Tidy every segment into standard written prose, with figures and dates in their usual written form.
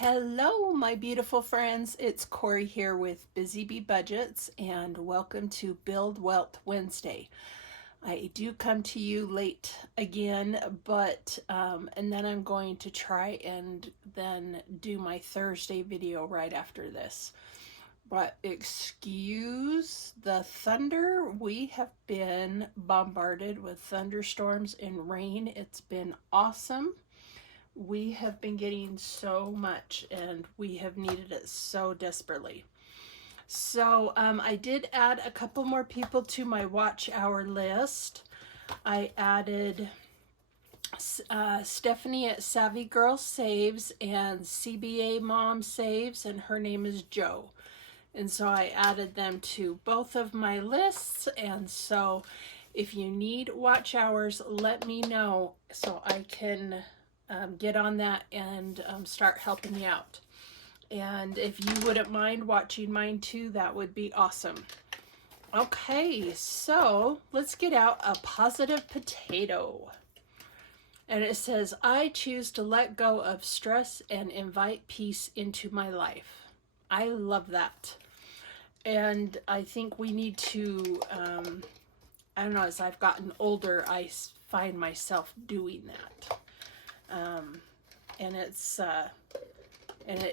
Hello, my beautiful friends. It's Corey here with BusyBeeBudgets, and welcome to Build Wealth Wednesday. I do come to you late again, but and then I'm going to try and then do my Thursday video right after this. But excuse the thunder. We have been bombarded with thunderstorms and rain. It's been awesome. We have been getting so much and we have needed it so desperately. So I did add a couple more people to my watch hour list. I added Stephanie at Savvy Girl Saves and CBA Mom Saves, and her name is Joe. And so I added them to both of my lists. And so if you need watch hours, let me know so I can get on that and start helping you out. And if you wouldn't mind watching mine too, that would be awesome. Okay, so let's get out a positive potato. And it says, I choose to let go of stress and invite peace into my life. I love that. And I think we need to, I don't know, as I've gotten older, I find myself doing that. And it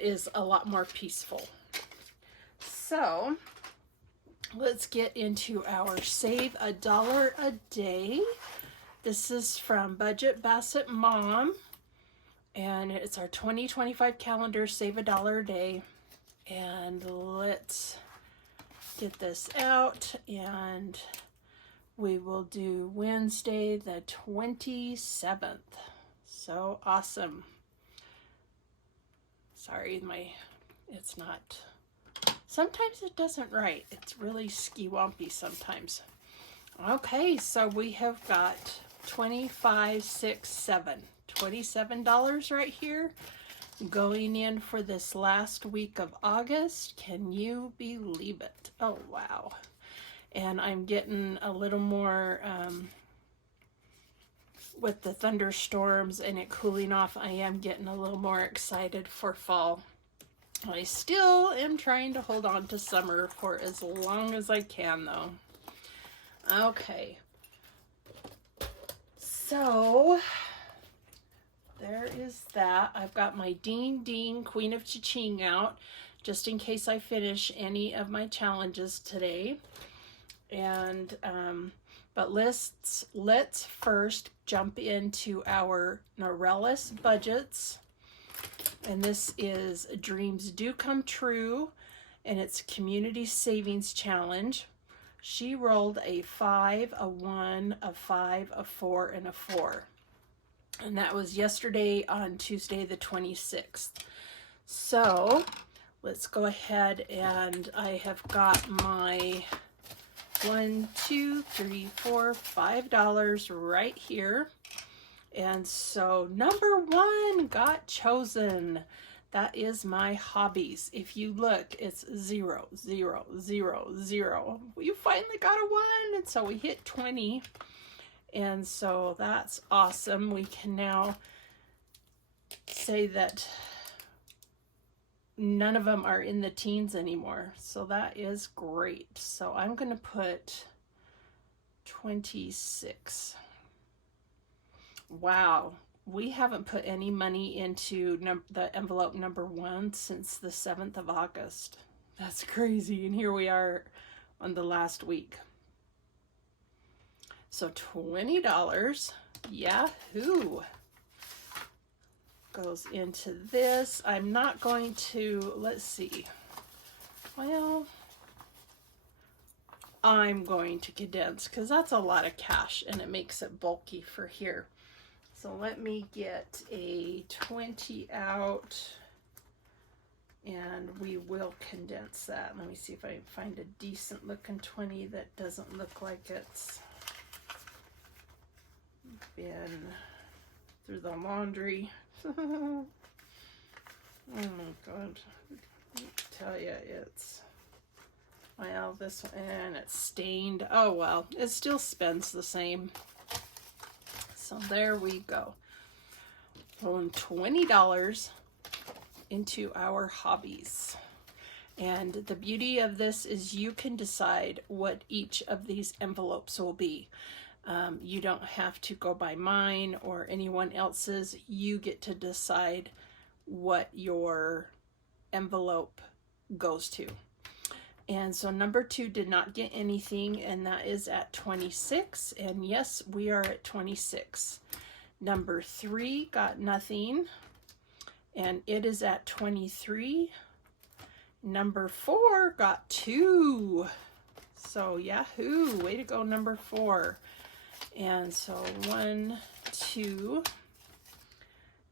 is a lot more peaceful. So let's get into our Save a Dollar a Day. This is from Budget Bassett Mom, and it's our 2025 calendar, Save a Dollar a Day. And let's get this out, and we will do Wednesday the 27th. So awesome. Sorry, it's not, sometimes it doesn't write. It's really ski-wompy sometimes. Okay, so we have got $27 right here going in for this last week of August. Can you believe it? Oh, wow. And I'm getting a little more, with the thunderstorms and it cooling off, I am getting a little more excited for fall. I still am trying to hold on to summer for as long as I can, though. Okay. So there is that. I've got my Ding Ding Queen of Cha-Ching out just in case I finish any of my challenges today. And but let's first jump into our Norellis budgets. And this is Dreams Do Come True, and it's Community Savings Challenge. She rolled a 5, a 1, a 5, a 4, and a 4. And that was yesterday on Tuesday the 26th. So let's go ahead, and I have got my $1, $2, $3, $4, $5 right here. And so number 1 got chosen. That is my hobbies. If you look, it's 0, 0, 0, 0. You finally got a 1, and so we hit 20. And so that's awesome. We can now say that none of them are in the teens anymore. So that is great. So I'm going to put 26. Wow. We haven't put any money into the envelope number 1 since the 7th of August. That's crazy. And here we are on the last week. So $20. Yahoo! Goes into this. I'm not going to, let's see. Well, I'm going to condense because that's a lot of cash and it makes it bulky for here. So let me get a 20 out and we will condense that. Let me see if I can find a decent looking 20 that doesn't look like it's been through the laundry. Oh my God. I tell you, it's, well, this one, and it's stained. Oh well, it still spends the same. So there we go. On $20, into our hobbies. And the beauty of this is you can decide what each of these envelopes will be. You don't have to go by mine or anyone else's. You get to decide what your envelope goes to. And so number 2 did not get anything, and that is at 26. And yes, we are at 26. Number 3 got nothing, and it is at 23. Number 4 got 2. So yahoo, way to go, number 4. And so 1, 2.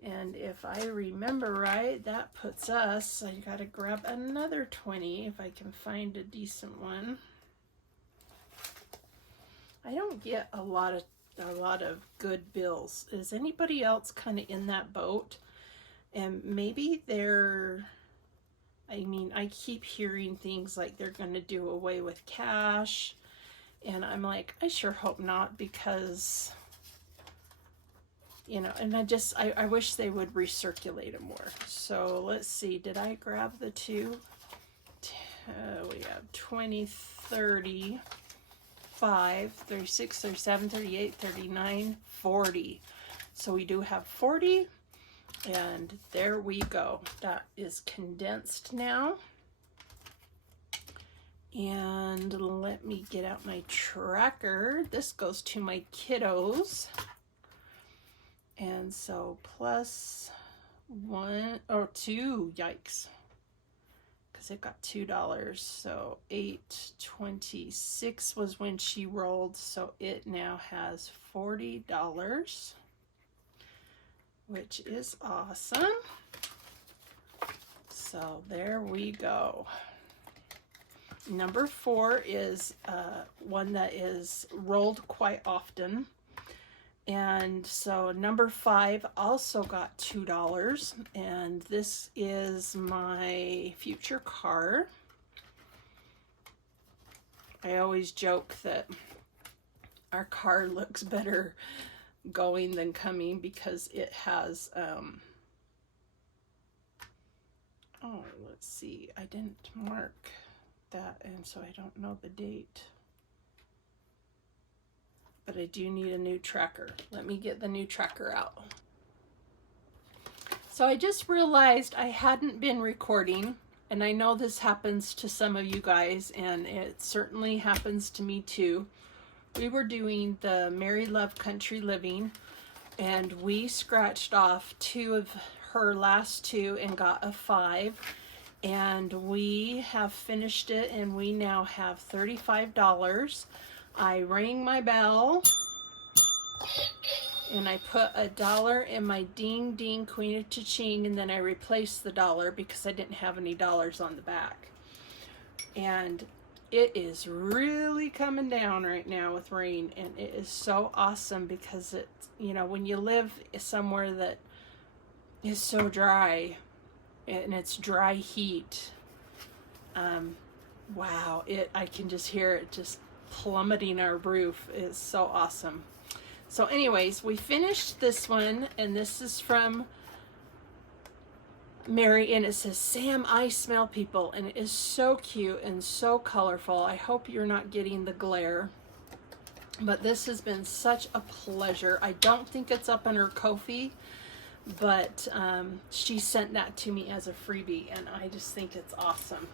And if I remember right, that puts us, I gotta grab another 20 if I can find a decent one. I don't get a lot of good bills. Is anybody else kind of in that boat? And maybe they're, I mean, I keep hearing things like they're gonna do away with cash. And I'm like, I sure hope not, because you know, and I wish they would recirculate them more. So let's see, did I grab the 2? We have 20, 30, 5, 36, 37, 38, 39, 40. So we do have 40, and there we go. That is condensed now. And let me get out my tracker. This goes to my kiddos. And so plus 1 or 2, yikes, because it got $2. So 8.26 was when she rolled, so it now has $40, which is awesome. So there we go. Number 4 is one that is rolled quite often. And so number 5 also got $2, and this is my future car. I always joke that our car looks better going than coming because it has, oh, let's see, I didn't mark that, and so I don't know the date. But I do need a new tracker. Let me get the new tracker out. So I just realized I hadn't been recording, and I know this happens to some of you guys, and it certainly happens to me too. We were doing the Mary Love Country Living, and we scratched off 2 of her last 2 and got a 5. And we have finished it, and we now have $35. I rang my bell, and I put $1 in my ding ding Queen of Cha-Ching, and then I replaced the $1 because I didn't have any dollars on the back. And it is really coming down right now with rain, and it is so awesome because it's, you know, when you live somewhere that is so dry and it's dry heat, wow, I can just hear it just plummeting our roof. Is so awesome. So anyways, we finished this one, and this is from Mary, and it says, Sam, I smell people, and it is so cute and so colorful. I hope you're not getting the glare, but this has been such a pleasure. I don't think it's up on her Ko-fi, but she sent that to me as a freebie, and I just think it's awesome.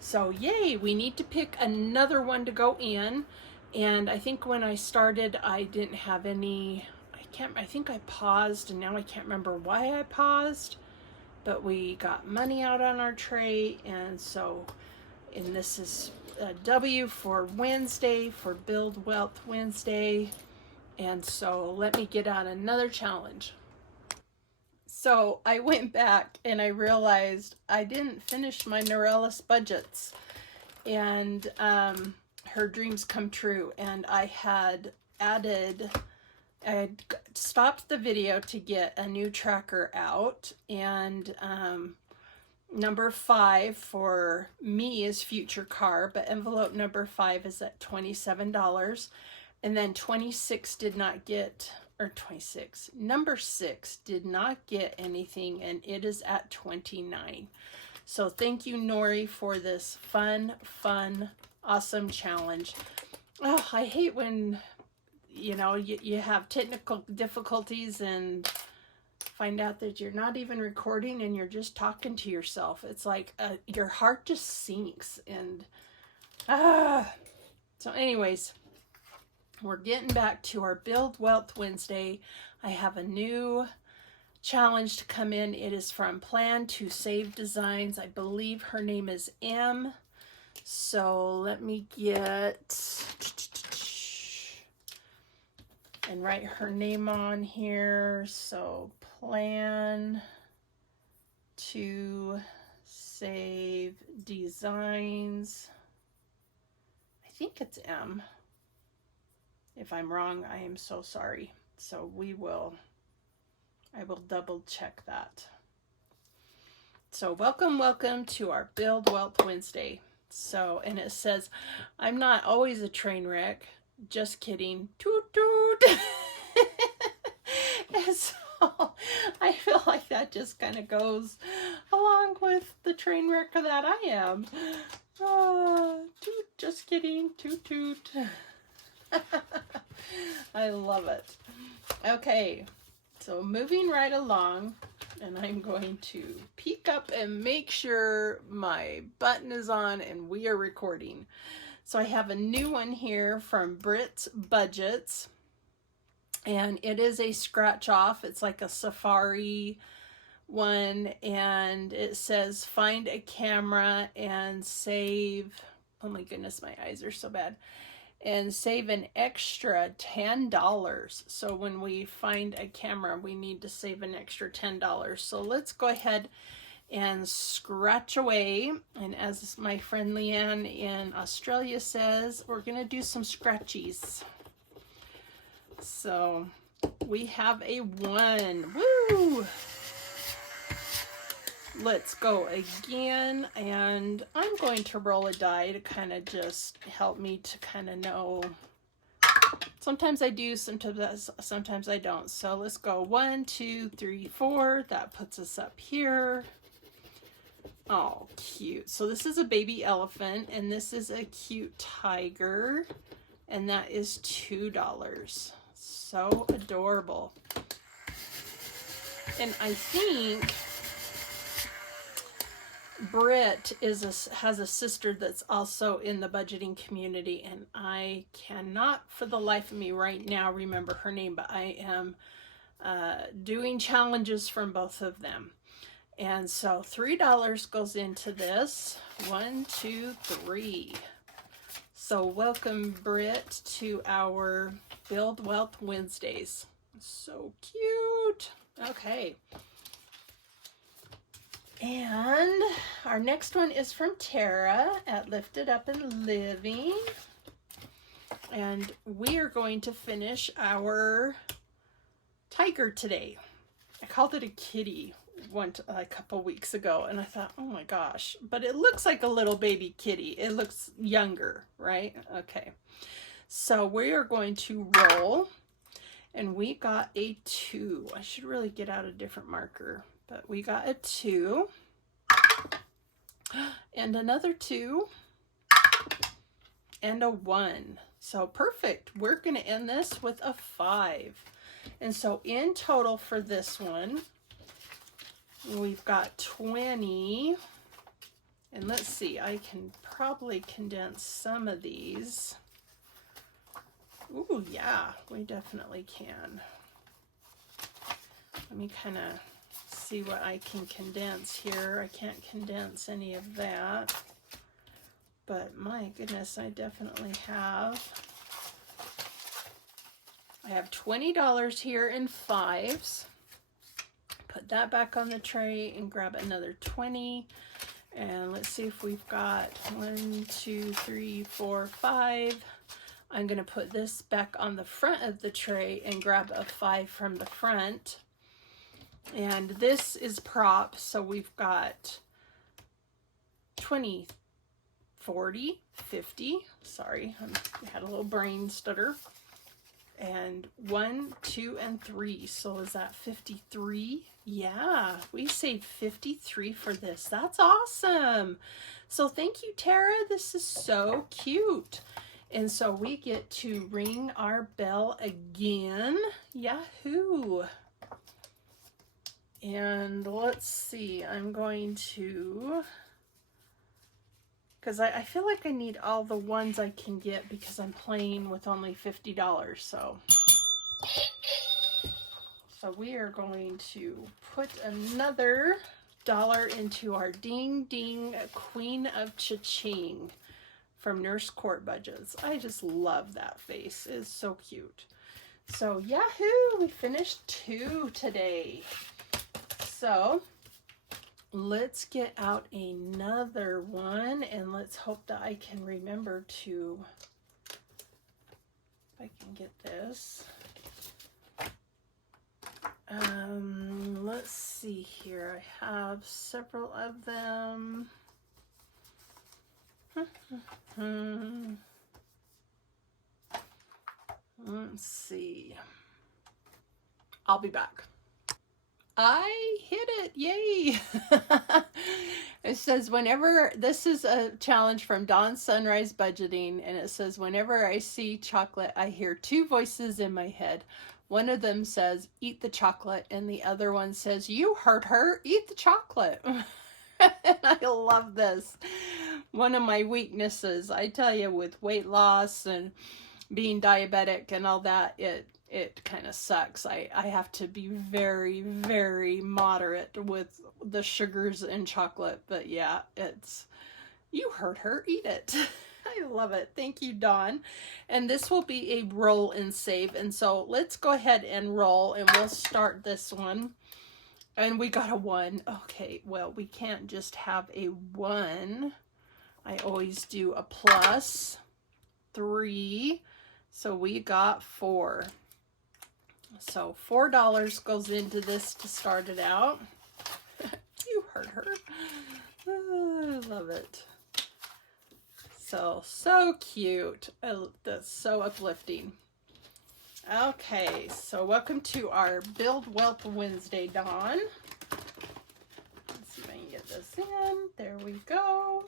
So yay, we need to pick another one to go in. And I think when I started, I didn't have any, I think I paused, and now I can't remember why I paused, but we got money out on our tray. And so, and this is a W for Wednesday, for Build Wealth Wednesday. And so let me get out another challenge. So I went back and I realized I didn't finish my Norellis budgets, and her dreams come true. And I had stopped the video to get a new tracker out, and number 5 for me is future car, but envelope number 5 is at $27, and then 26 did not get, or 26. Number 6 did not get anything, and it is at 29. So thank you, Nori, for this fun, awesome challenge. Oh, I hate when, you know, you have technical difficulties and find out that you're not even recording and you're just talking to yourself. It's like your heart just sinks. And so anyways, we're getting back to our Build Wealth Wednesday. I have a new challenge to come in. It is from Plan to Save Designs. I believe her name is M. So let me get and write her name on here. So Plan to Save Designs. I think it's M. If I'm wrong, I am so sorry. So I will double check that. So welcome to our Build Wealth Wednesday. So, and it says, I'm not always a train wreck. Just kidding. Toot toot. And so I feel like that just kind of goes along with the train wreck that I am. Toot, just kidding. Toot toot. I love it. Okay, so moving right along, and I'm going to peek up and make sure my button is on and we are recording. So I have a new one here from BusyBeeBudgets, and it is a scratch off. It's like a safari one, and it says find a camera and save, oh my goodness, my eyes are so bad, and save an extra $10. So when we find a camera, we need to save an extra $10. So let's go ahead and scratch away. And as my friend Leanne in Australia says, we're gonna do some scratchies. So we have a 1. Woo! Let's go again, and I'm going to roll a die to kind of just help me to kind of know. Sometimes I do, sometimes I don't. So let's go 1, 2, 3, 4. That puts us up here. Oh, cute. So this is a baby elephant, and this is a cute tiger, and that is $2. So adorable. And I think Britt has a sister that's also in the budgeting community, and I cannot for the life of me right now remember her name, but I am doing challenges from both of them. And so $3 goes into this. 1, 2, 3. So welcome, Britt, to our Build Wealth Wednesdays. So cute. Okay. And our next one is from Tara at Lifted Up and Living. And we are going to finish our tiger today. I called it a kitty a couple weeks ago, and I thought, oh my gosh, but it looks like a little baby kitty. It looks younger, right? Okay. So we are going to roll, and we got a 2. I should really get out a different marker. But we got a 2 and another 2 and a 1. So perfect. We're going to end this with a 5. And so in total for this one, we've got 20. And let's see, I can probably condense some of these. Ooh, yeah, we definitely can. Let me kind of see what I can condense here. I can't condense any of that, but my goodness, I definitely have. I have $20 here in 5s. Put that back on the tray and grab another 20. And let's see if we've got 1, 2, 3, 4, 5. I'm going to put this back on the front of the tray and grab a 5 from the front. And this is prop, so we've got 20, 40, 50. Sorry, I had a little brain stutter. And 1, 2, and 3. So is that 53? Yeah, we saved 53 for this. That's awesome. So thank you, Tara. This is so cute. And so we get to ring our bell again. Yahoo! And let's see, I'm going to, because I feel like I need all the ones I can get because I'm playing with only $50. So we are going to put another dollar into our Ding Ding Queen of Cha-Ching from Nurse Court Budgets. I just love that face. It's so cute. So yahoo! We finished 2 today. So let's get out another one and let's hope that I can remember to, if I can get this. Let's see here. I have several of them. Let's see. I'll be back. I hit it. Yay. It says whenever, this is a challenge from Dawn Sunrise Budgeting, and it says whenever I see chocolate, I hear 2 voices in my head. One of them says, eat the chocolate, and the other one says, you hurt her, eat the chocolate. And I love this. One of my weaknesses, I tell you, with weight loss and being diabetic and all that, it kind of sucks. I have to be very, very moderate with the sugars and chocolate. But yeah, it's, you heard her, eat it. I love it. Thank you, Dawn. And this will be a roll and save. And so let's go ahead and roll, and we'll start this one. And we got a 1. Okay, well, we can't just have a 1. I always do a plus 3. So we got 4. So $4 goes into this to start it out. You heard her. Oh, I love it. So cute. That's so uplifting. Okay, so welcome to our Build Wealth Wednesday, Dawn. Let's see if I can get this in. There we go.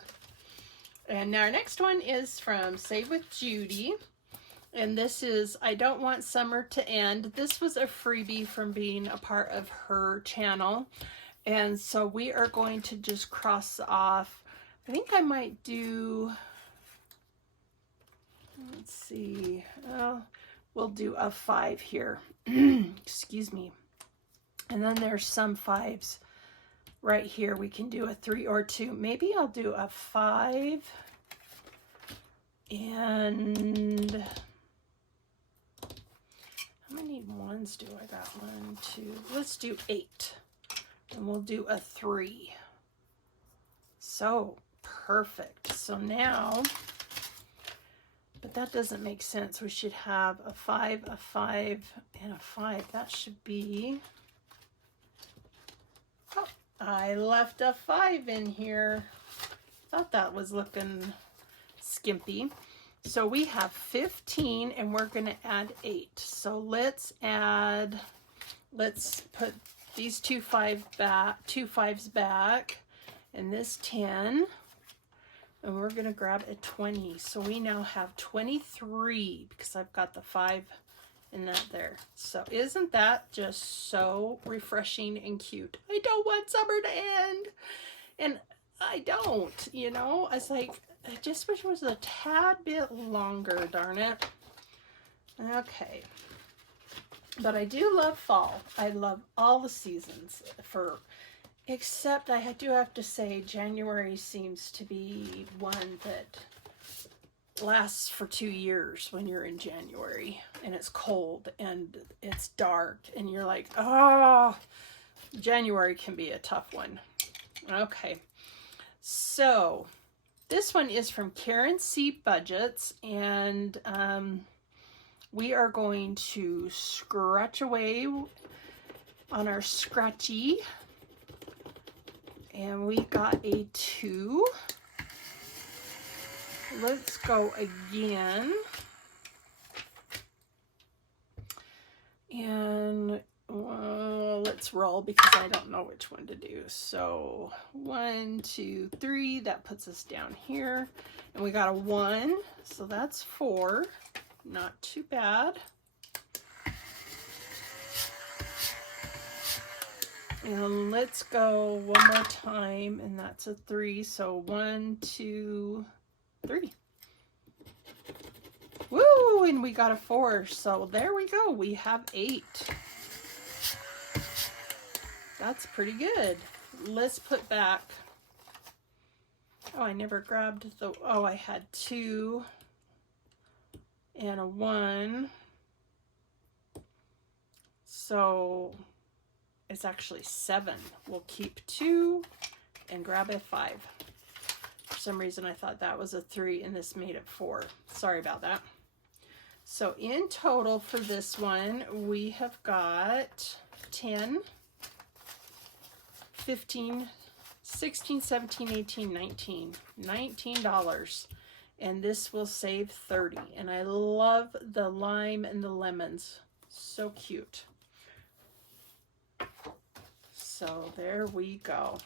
And now our next one is from Save with Judy. And this is, I Don't Want Summer to End. This was a freebie from being a part of her channel. And so we are going to just cross off. I think I might do, let's see, we'll do a 5 here. Excuse me. And then there's some 5s right here. We can do a 3 or 2. Maybe I'll do a 5 and how many 1s do I got? 1, 2, let's do 8. And we'll do a 3. So perfect. So now, but that doesn't make sense. We should have a 5, and a 5. That should be, oh, I left a 5 in here. Thought that was looking skimpy. So we have 15, and we're going to add 8. So let's put these 2 5s back, and this 10. And we're going to grab a 20. So we now have 23 because I've got the 5 in that there. So isn't that just so refreshing and cute? I don't want summer to end. And I don't, you know. I was like, I just wish it was a tad bit longer, darn it. Okay. But I do love fall. I love all the seasons except I do have to say January seems to be one that lasts for 2 years when you're in January and it's cold and it's dark and you're like, oh, January can be a tough one. Okay, so this one is from Karen C. Budgets, and we are going to scratch away on our scratchy. And we got a 2. Let's go again. And let's roll because I don't know which one to do. So 1, 2, 3, that puts us down here. And we got a 1, so that's 4. Not too bad. And let's go one more time, and that's a 3. So 1, 2, 3. Woo! And we got a 4. So there we go. We have 8. That's pretty good. Let's put back. Oh, I never grabbed the. Oh, I had 2 and a 1. So it's actually 7. We'll keep 2 and grab a 5. For some reason, I thought that was a 3 and this made it 4. Sorry about that. So in total for this one, we have got 10, 15, 16, 17, 18, 19. $19. And this will save 30. And I love the lime and the lemons. So cute. So there we go.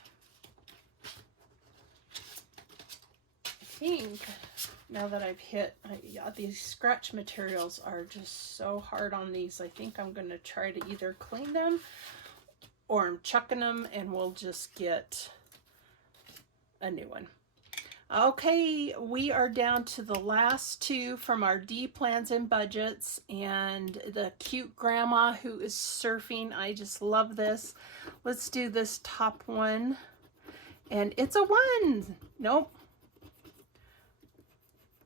I think now that I've hit, yeah, these scratch materials are just so hard on these. I think I'm going to try to either clean them or I'm chucking them and we'll just get a new one. Okay, we are down to the last 2 from our D plans and budgets, and the cute grandma who is surfing. I just love this. Let's do this top one, and it's a 1. Nope.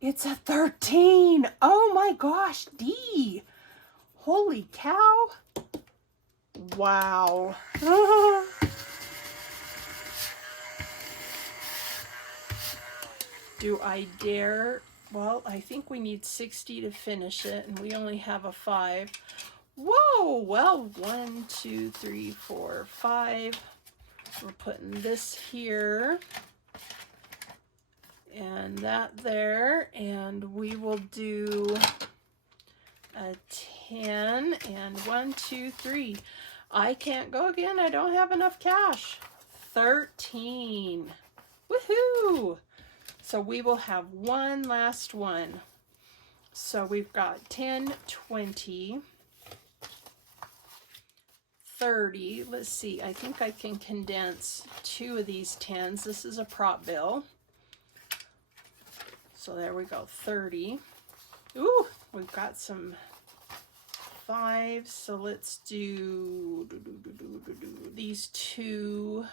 It's a 13. Oh my gosh, D. Holy cow. Wow. Do I dare? Well, I think we need 60 to finish it, and we only have a 5. Whoa, well, 1, 2, 3, 4, 5. We're putting this here, and that there, and we will do a 10, and 1, 2, 3. I can't go again. I don't have enough cash. 13. Woohoo! So we will have one last one. So we've got 10, 20, 30. Let's see, I think I can condense 2 of these 10s. This is a prop bill. So there we go, 30. Ooh, we've got some 5s. So let's do these 2.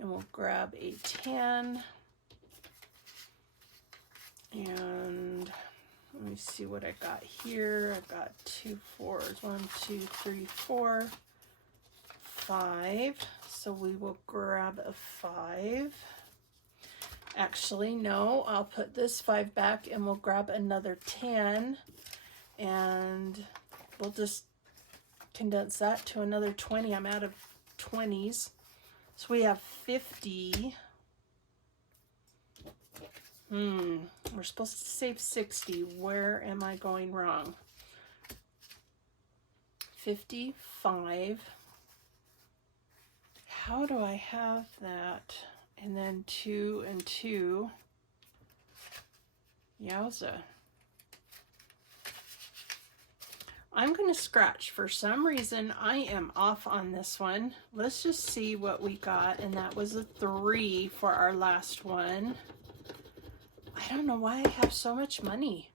And we'll grab a 10. And let me see what I got here. I've got 2 4s. 1, 2, 3, 4, 5. So we will grab a 5. Actually, no, I'll put this 5 back and we'll grab another 10. And we'll just condense that to another 20. I'm out of 20s. So we have 50. We're supposed to save 60. Where am I going wrong? 55. How do I have that? And then 2 and 2. Yowza. I'm going to scratch. For some reason, I am off on this one. Let's just see what we got. And that was a 3 for our last one. I don't know why I have so much money.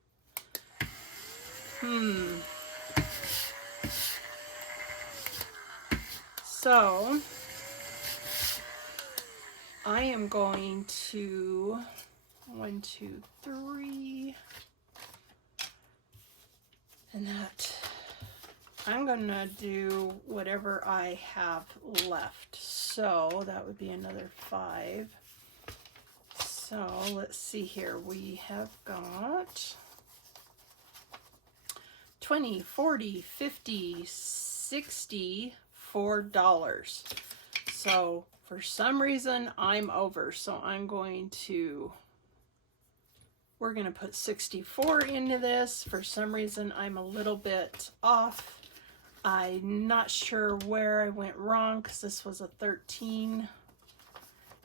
So, I am going to 1, 2, 3. And that, I'm gonna do whatever I have left. So that would be another 5. So let's see here. We have got 20, 40, 50, 60, $4. So for some reason I'm over. So I'm going to We're going to put 64 into this. For some reason, I'm a little bit off. I'm not sure where I went wrong because this was a 13.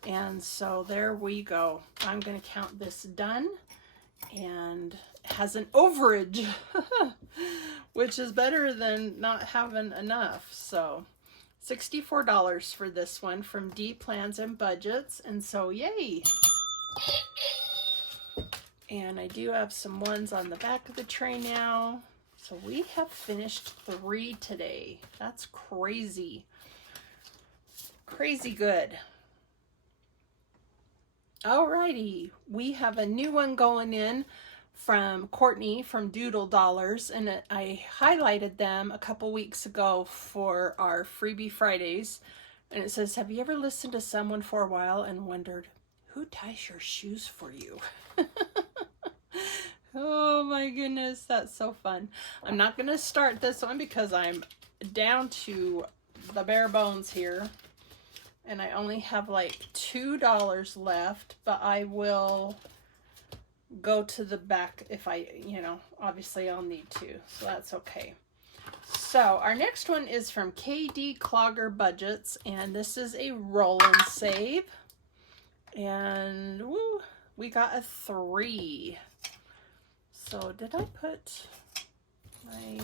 And so there we go. I'm going to count this done, and it has an overage, which is better than not having enough. So $64 for this one from D Plans and Budgets. And so yay. And I do have some ones on the back of the tray now. So we have finished 3 today. That's crazy. Crazy good. Alrighty, we have a new one going in from Courtney from Doodle Dollars, and I highlighted them a couple weeks ago for our Freebie Fridays. And it says, have you ever listened to someone for a while and wondered, who ties your shoes for you? Oh my goodness, that's so fun. I'm not going to start this one because I'm down to the bare bones here. And I only have like $2 left, but I will go to the back if I, obviously I'll need to. So that's okay. So our next one is from KD Clogger Budgets, and this is a roll and save. And woo, we got a 3. So did I put my...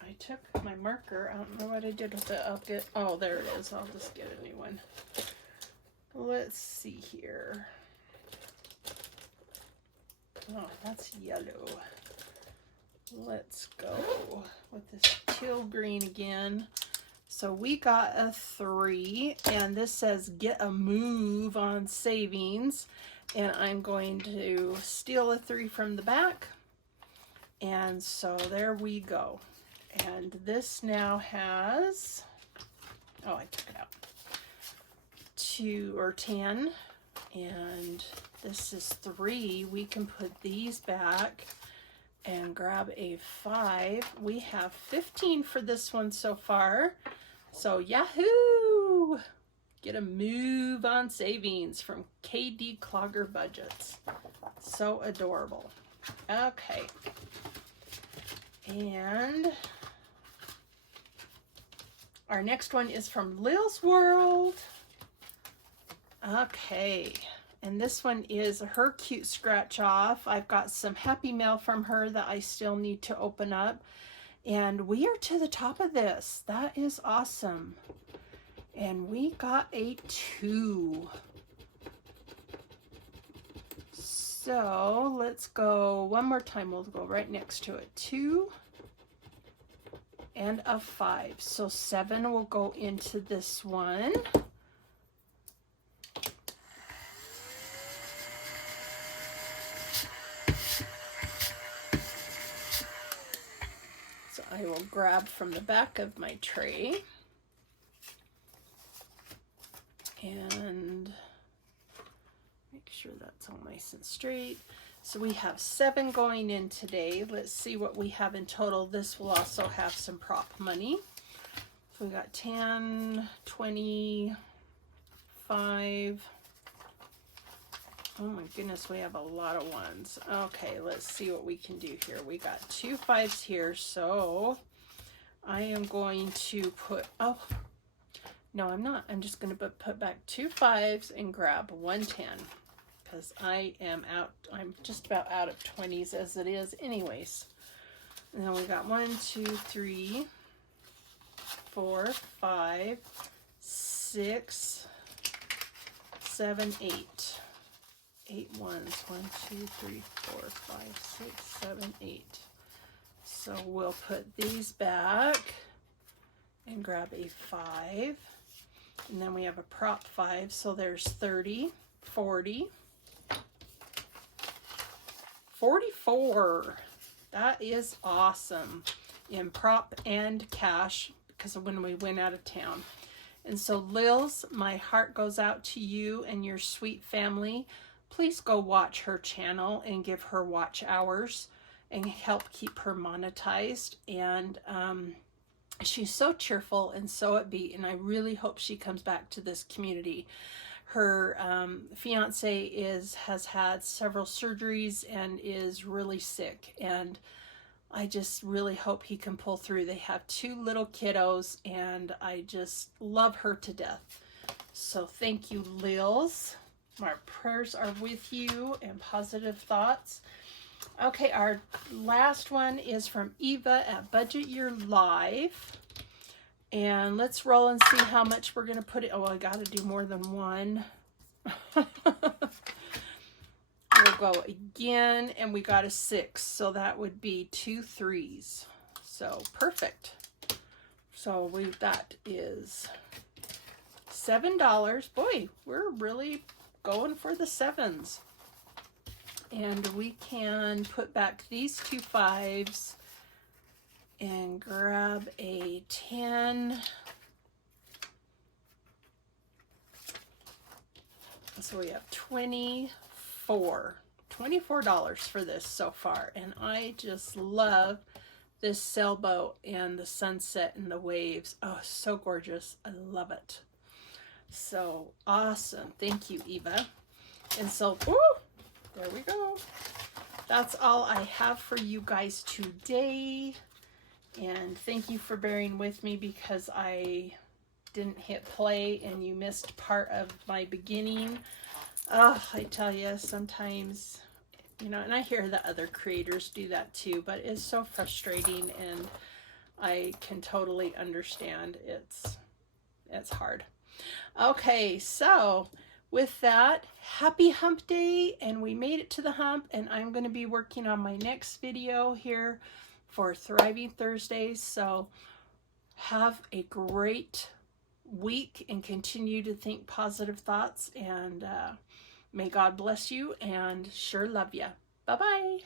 I took my marker. I don't know what I did with it. I'll get... Oh, there it is. I'll just get a new one. Let's see here. Oh, that's yellow. Let's go with this teal green again. So we got a 3, and this says get a move on savings. And I'm going to steal a 3 from the back. And so there we go. And this now has, oh, I took it out, 2 or 10. And this is 3. We can put these back and grab a 5. We have 15 for this one so far. So yahoo! Get a move on savings from KD Clogger Budgets. So adorable. Okay. And our next one is from Lil's World. Okay. And this one is her cute scratch off. I've got some happy mail from her that I still need to open up. And we are to the top of this. That is awesome. And we got a 2. So let's go one more time. We'll go right next to it. 2 and a 5. So 7 will go into this one. So I will grab from the back of my tray. And make sure that's all nice and straight. So we have 7 going in today. Let's see what we have in total. This will also have some prop money. So we got 10, 20, 5. Oh my goodness, we have a lot of ones. Okay, let's see what we can do here. We got 2 5s here, so I am going to put, oh, no, I'm not. I'm just going to put back 2 5s and grab 1 10 because I am out. I'm just about out of 20s as it is anyways. And then we got 1, 2, 3, 4, 5, 6, 7, 8. 8 ones. 1, 2, 3, 4, 5, 6, 7, 8. So we'll put these back and grab a 5. And then we have a prop 5, so there's 30, 40, 44. That is awesome in prop and cash because of when we went out of town. And so Lil's, my heart goes out to you and your sweet family. Please go watch her channel and give her watch hours and help keep her monetized. And she's so cheerful and so upbeat, and I really hope she comes back to this community. her fiance has had several surgeries and is really sick, and I just really hope he can pull through. They have 2 little kiddos, and I just love her to death. So thank you, Lils. Our prayers are with you and positive thoughts. Okay, our last one is from Eva at Budget Your Life. And let's roll and see how much we're going to put it. Oh, I got to do more than one. We'll go again, and we got a 6. So that would be 2 3s. So perfect. So that is $7. Boy, we're really going for the 7s. And we can put back these 2 5s and grab a 10. So we have $24 for this so far. And I just love this sailboat and the sunset and the waves. Oh, so gorgeous. I love it. So awesome. Thank you, Eva. And so, woo, there we go. That's all I have for you guys today. And thank you for bearing with me because I didn't hit play and you missed part of my beginning. Oh, I tell you, sometimes, you know, and I hear that other creators do that too, but it's so frustrating, and I can totally understand. It's hard. Okay, so with that, happy hump day, and we made it to the hump, and I'm going to be working on my next video here for Thriving Thursdays. So have a great week and continue to think positive thoughts, and may God bless you, and sure love ya. Bye-bye.